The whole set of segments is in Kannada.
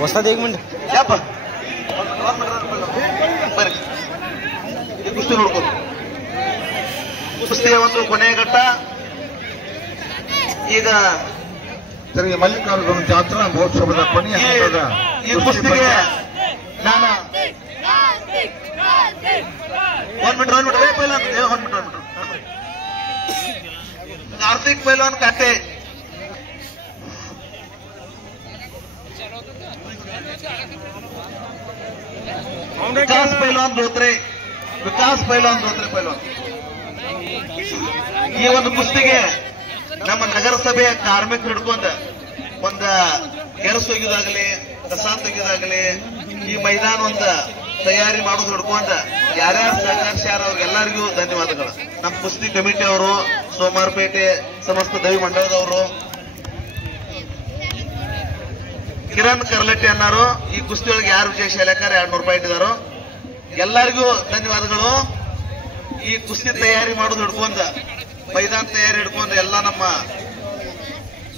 वस्ताद एक मिनिट ಯಾಪ ಬರ್ರಿ ಕುಸ್ತಿ ನೋಡ್ಕೊ ಕುಸ್ತಿಯ ಒಂದು ಕೊನೆಯ ಘಟ್ಟ ಈಗ ಮಲ್ಲಿಕಾರ್ಜುನ ಜಾತ್ರಾ ಮಹೋತ್ಸವದ ಕೊನೆಯ ಹಂತದ ಈ ಕುಸ್ತಿಗೆ ನಾನು ಒಂದ್ ಮಿನಿಟ್ ಕಾರ್ತಿಕ್ ಪೈಲ್ವಾನ್ ಕಾಟೆ विकास पहलवान धोत्रे पहलवान ಈ ಒಂದು ಕುಸ್ತಿಗೆ ನಮ್ಮ ನಗರಸಭೆಯ ಕಾರ್ಮಿಕರು ಹಿಡ್ಕೊಂಡ ಒಂದ ಕೆಲಸ ಒಗಿದಾಗಲಿ ಕಸ ತೆಗೆದಾಗಲಿ ಈ ಮೈದಾನ ಒಂದ ತಯಾರಿ ಮಾಡೋದು ಹಿಡ್ಕೊಂಡ ಯಾರ್ಯಾರು ಸಹಕರಿಸ್ಯಾರ ಅವ್ರಿಗೆಲ್ಲರಿಗೂ ಧನ್ಯವಾದಗಳು. ನಮ್ಮ ಕುಸ್ತಿ ಕಮಿಟಿ ಅವರು, ಸೋಮಾರಪೇಟೆ ಸಮಸ್ತ ದೈವ ಮಂಡಳದವರು, ಕಿರಣ್ ಕರ್ಲಟ್ಟಿ ಅನ್ನಾರು ಈ ಕುಸ್ತಿಯೊಳಗೆ ಯಾರು ವಿಜಯ ಶೈಲಕರ್ 200 ರೂಪಾಯಿ ಇಟ್ಟಿದಾರೋ ಎಲ್ಲರಿಗೂ ಧನ್ಯವಾದಗಳು. ಈ ಕುಸ್ತಿ ತಯಾರಿ ಮಾಡೋದು ಹಿಡ್ಕೊಂಡ ಮೈದಾನ ತಯಾರಿ ಹಿಡ್ಕೊಂಡ ಎಲ್ಲ ನಮ್ಮ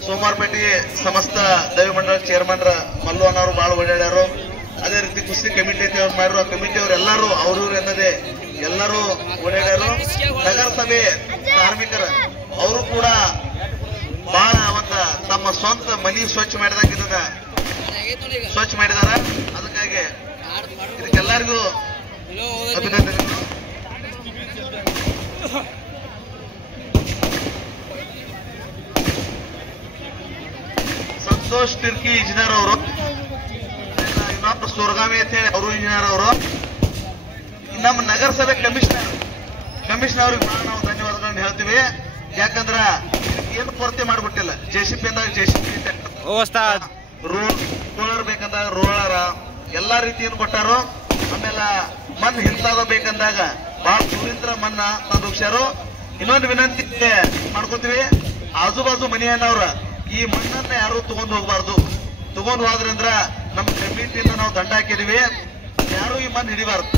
ಸೋಮಾರಪೇಟೆ ಸಮಸ್ತ ದೈವ ಮಂಡಳ ಚೇರ್ಮನ್ ಮಲ್ಲು ಅನ್ನೋರು ಬಹಳ ಓಡಾಡ್ಯಾರು. ಅದೇ ರೀತಿ ಕುಸ್ತಿ ಕಮಿಟಿ ಮಾಡಿರೋ ಕಮಿಟಿ ಅವರು ಎಲ್ಲರೂ ಅವ್ರವ್ರು ಎನ್ನದೆ ಎಲ್ಲರೂ ಓಡಾಡ್ಯಾರು. ನಗರಸಭೆ ಕಾರ್ಮಿಕರ ಅವರು ಕೂಡ ಬಹಳ ತಮ್ಮ ಸ್ವಂತ ಮನಿ ಸ್ವಚ್ಛ ಮಾಡಿದಾಗಿದ್ದ ಸ್ವಚ್ಛ ಮಾಡಿದಾರ. ಅದಕ್ಕಾಗಿ ಇದಕ್ಕೆಲ್ಲರಿಗೂ ಅಭಿನಂದನೆಗಳು. ಸಂತೋಷ್ ತಿರ್ಕಿ ಇಂಜಿನಿಯರ್ ಅವರು, ಇನ್ನೊಬ್ರು ಸೋರ್ಗಾಮಿ ಅಂತ ಹೇಳಿ ಅವರು ಇಂಜಿನಿಯರ್ ಅವರು, ನಮ್ಮ ನಗರಸಭೆ ಕಮಿಷನರ್ ಅವ್ರಿಗೆ ನಾವು ಧನ್ಯವಾದಗಳನ್ನ ಹೇಳ್ತೀವಿ. ಯಾಕಂದ್ರ ಏನು ಕೊರತೆ ಮಾಡ್ಬಿಟ್ಟಿಲ್ಲ. JCP ಅಂದಾಗ JCP ರೋಲರ್ ಬೇಕಂದಾಗ ರೋಲರ ಎಲ್ಲಾ ರೀತಿಯನ್ನು ಕೊಟ್ಟಾರು. ಆಮೇಲೆ ಮಣ್ಣು ಹಿಂತಾದ ಬೇಕಂದಾಗ ಬಹಳ ದೂರಿಂದ ಮಣ್ಣ ತಂದು ಹೋಗ್ಸ್ಯಾರು. ಇನ್ನೊಂದು ವಿನಂತಿ ಮಾಡ್ಕೋತೀವಿ, ಆಜು ಬಾಜು ಮನೆಯನ್ನವ್ರ ಈ ಮಣ್ಣನ್ನ ಯಾರು ತಗೊಂಡ್ ಹೋಗ್ಬಾರ್ದು. ತಗೊಂಡ್ ಹೋದ್ರಂದ್ರ ನಮ್ಮ ಕಮಿಟಿಯಿಂದ ನಾವು ದಂಡ ಹಾಕಿದೀವಿ. ಯಾರು ಈ ಮಣ್ಣು ಹಿಡಿಬಾರ್ದು.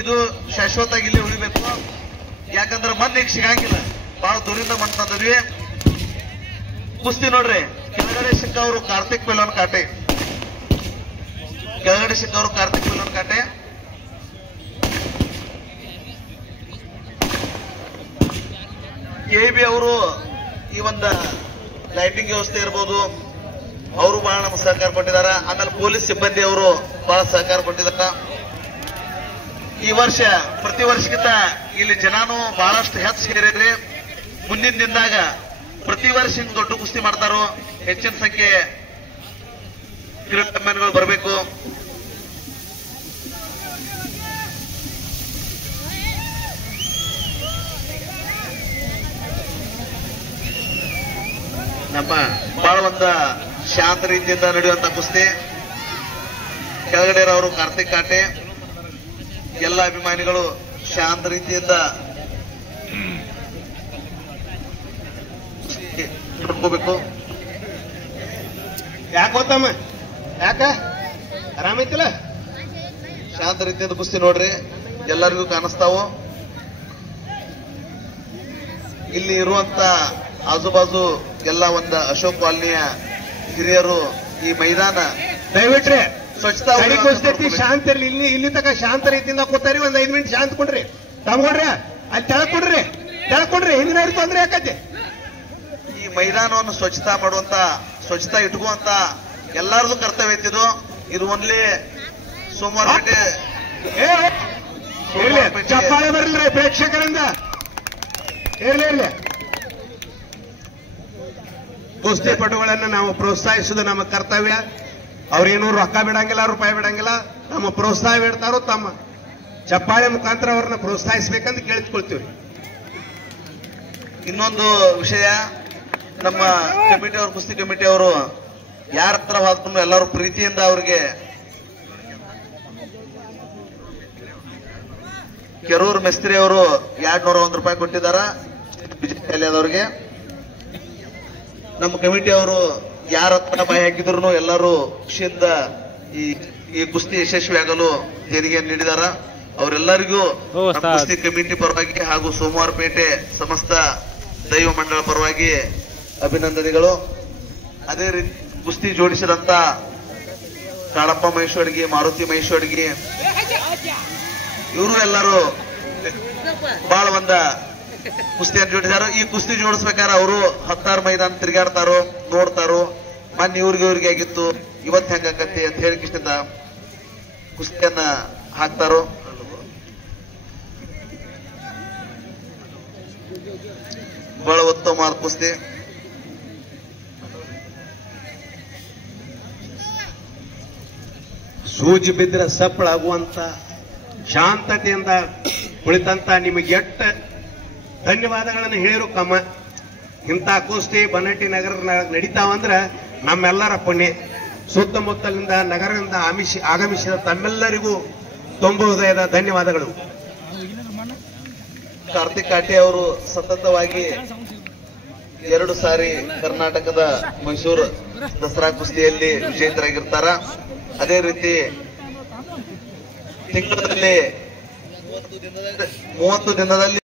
ಇದು ಶಾಶ್ವತವಾಗಿ ಇಲ್ಲಿ ಉಳಿಬೇಕು. ಯಾಕಂದ್ರೆ ಮಣ್ಣು ಈಗ ಸಿಗಂಗಿಲ್ಲ. ಬಹಳ ದೂರಿಂದ ಮಣ್ಣು ತಂದಿದ್ವಿ. ಕುಸ್ತಿ ನೋಡ್ರಿ, ಕೆಳಗಡೆ ಸಿಕ್ಕವರು ಕಾರ್ತಿಕ್ ಪೈಲ್ವಾನ್ ಕಾಟೆ, ಕೆಳಗಡೆ ಸಿಕ್ಕವರು ಕಾರ್ತಿಕ್ ಪೈಲ್ವಾನ್ ಕಾಟೆ. KB ಅವರು ಈ ಒಂದು ಲೈಟಿಂಗ್ ವ್ಯವಸ್ಥೆ ಇರ್ಬೋದು, ಅವರು ಬಹಳ ನಮ್ಗೆ ಸಹಕಾರ ಕೊಟ್ಟಿದ್ದಾರೆ. ಆಮೇಲೆ ಪೊಲೀಸ್ ಸಿಬ್ಬಂದಿ ಅವರು ಬಹಳ ಸಹಕಾರ ಕೊಟ್ಟಿದ್ದಾರೆ. ಈ ವರ್ಷ ಪ್ರತಿ ವರ್ಷಕ್ಕಿಂತ ಇಲ್ಲಿ ಜನಾನು ಬಹಳಷ್ಟು ಹೆಚ್ಚು ಸೇರಿದ್ರಿ. ಮುಂದಿನ ದಿನದಾಗ ಪ್ರತಿ ವರ್ಷ ಹಿಂಗ್ ದೊಡ್ಡ ಕುಸ್ತಿ ಮಾಡ್ತಾರೋ, ಹೆಚ್ಚಿನ ಸಂಖ್ಯೆ ಕ್ರೀಡಾಭಿಮಾನಿಗಳು ಬರಬೇಕು. ನಮ್ಮ ಬಹಳ ಶಾಂತ ರೀತಿಯಿಂದ ನಡೆಯುವಂತ ಕುಸ್ತಿ. ಕೆಳಗಡೆ ಅವರು ಕಾರ್ತಿಕ್ ಕಾಟೆ, ಎಲ್ಲ ಅಭಿಮಾನಿಗಳು ಶಾಂತ ರೀತಿಯಿಂದ ನೋಡ್ಕೋಬೇಕು. ಯಾಕೋತಮ್ಮ ಯಾಕ ಆರಾಮೈತಿಲ್ಲ? ಶಾಂತ ರೀತಿಯಿಂದ ಕುಸ್ತಿ ನೋಡ್ರಿ, ಎಲ್ಲರಿಗೂ ಕಾಣಿಸ್ತಾವು. ಇಲ್ಲಿ ಇರುವಂತ ಆಜುಬಾಜು ಎಲ್ಲ ಅಶೋಕ್ ಕಾಲನಿಯ ಹಿರಿಯರು ಈ ಮೈದಾನ ದಯವಿಟ್ರಿ ಸ್ವಚ್ಛತಾ ಶಾಂತ ಇರ್ಲಿ. ಇಲ್ಲಿ ತಕ ಶಾಂತ ರೀತಿಯಿಂದ ಕೂತಾರಿ. 5 ಮಿನಿಟ್ ಶಾಂತ ಕೊಡ್ರಿ. ತಮ್ಕೊಡ್ರಿ, ಅಲ್ಲಿ ತೆಳಕೊಡ್ರಿ ಹಿಂದಿನ ತೊಂದ್ರೆ ಯಾಕತ್ತೆ. ಈ ಮೈದಾನವನ್ನು ಸ್ವಚ್ಛತಾ ಮಾಡುವಂತ, ಸ್ವಚ್ಛತಾ ಇಟ್ಕುವಂತ ಎಲ್ಲರದು ಕರ್ತವ್ಯ ಐತಿದು. ಇದು ಓನ್ಲಿ ಸೋಮವಾರಪೇಟೆ ಚಪ್ಪಾಳೆ ಬರಲ್ರಿ ಪ್ರೇಕ್ಷಕರಿಂದ. ಇರ್ಲಿ ಕುಸ್ತಿಪಟುಗಳನ್ನ ನಾವು ಪ್ರೋತ್ಸಾಹಿಸುವುದು ನಮ್ಮ ಕರ್ತವ್ಯ. ಅವ್ರೇನು ರೊಕ್ಕ ಬಿಡಂಗಿಲ್ಲ, ರೂಪಾಯಿ ಬಿಡಂಗಿಲ್ಲ. ನಮ್ಮ ಪ್ರೋತ್ಸಾಹ ಬಿಡ್ತಾರೋ ತಮ್ಮ ಚಪ್ಪಾಳೆ ಮುಖಾಂತರ ಅವ್ರನ್ನ ಪ್ರೋತ್ಸಾಹಿಸ್ಬೇಕಂತ ಕೇಳಿಸ್ಕೊಳ್ತೀವಿ. ಇನ್ನೊಂದು ವಿಷಯ, ನಮ್ಮ ಕಮಿಟಿ ಅವರು, ಕುಸ್ತಿ ಕಮಿಟಿ ಅವರು ಯಾರ ಹತ್ರ ಹೋದ್ರು ಎಲ್ಲರೂ ಪ್ರೀತಿಯಿಂದ ಅವ್ರಿಗೆ ಕೆರೂರ್ ಮಿಸ್ತ್ರಿ ಅವರು 201 ರೂಪಾಯಿ ಕೊಟ್ಟಿದ್ದಾರೆ ವಿಜಯದವ್ರಿಗೆ. ನಮ್ಮ ಕಮಿಟಿ ಅವರು ಯಾರ ಹತ್ರ ಬಾಯಿ ಹಾಕಿದ್ರು ಎಲ್ಲರೂ ಖುಷಿಯಿಂದ ಈ ಕುಸ್ತಿ ಯಶಸ್ವಿಯಾಗಲು ದೇಣಿಗೆ ನೀಡಿದಾರ. ಅವರೆಲ್ಲರಿಗೂ ಕುಸ್ತಿ ಕಮಿಟಿ ಪರವಾಗಿ ಹಾಗೂ ಸೋಮವಾರಪೇಟೆ ಸಮಸ್ತ ದೈವ ಮಂಡಳ ಪರವಾಗಿ ಅಭಿನಂದನೆಗಳು. ಅದೇ ರೀತಿ ಕುಸ್ತಿ ಜೋಡಿಸಿದಂತ ಕಾಳಪ್ಪ ಮಹೇಶ್ವರಿಗೆ, ಮಾರುತಿ ಮಹೇಶ್ವರಿಗೆ, ಇವರು ಎಲ್ಲರೂ ಬಹಳ ಒಂದ ಕುಸ್ತಿಯನ್ನು ಜೋಡಿಸ್ಯಾರ. ಈ ಕುಸ್ತಿ ಜೋಡಿಸ್ಬೇಕಾದ್ರೆ ಅವರು 16 ಮೈದಾನ ತಿರುಗಾಡ್ತಾರೋ, ನೋಡ್ತಾರೋ, ಮೊನ್ನೆ ಇವ್ರಿಗೆ ಆಗಿತ್ತು, ಇವತ್ತು ಹೆಂಗಾಕತಿ ಅಂತ ಹೇಳಿ ಕಿಷ್ಟಿಂದ ಕುಸ್ತಿಯನ್ನ ಹಾಕ್ತಾರೋ. ಬಹಳ ಉತ್ತಮವಾದ ಕುಸ್ತಿ. ಸೂಜಿ ಬಿದ್ದರೆ ಸಪ್ಪಳಾಗುವಂತ ಶಾಂತತೆಯಿಂದ ಕುಳಿತಂತ ನಿಮಗೆ ಎಟ್ಟ ಧನ್ಯವಾದಗಳನ್ನು ಹೇಳಿರು ಕಮ್ಮ. ಇಂಥ ಕುಸ್ತಿ ಬನ್ನಟ್ಟಿ ನಗರ ನಡೀತಾವಂದ್ರ ನಮ್ಮೆಲ್ಲರ ಪುಣ್ಯ. ಸುತ್ತಮುತ್ತಲಿಂದ ನಗರದಿಂದ ಆಗಮಿಸಿದ ತಮ್ಮೆಲ್ಲರಿಗೂ ತುಂಬ ಹೃದಯದ ಧನ್ಯವಾದಗಳು. ಕಾರ್ತಿಕ್ ಕಾಟೆ ಅವರು ಸತತವಾಗಿ 2 ಸಾರಿ ಕರ್ನಾಟಕದ ಮೈಸೂರು ದಸರಾ ಕುಸ್ತಿಯಲ್ಲಿ ವಿಜೇತರಾಗಿರ್ತಾರ. ಅದೇ ರೀತಿ ತಿಂಗಳಲ್ಲಿ 30 ದಿನದಲ್ಲಿ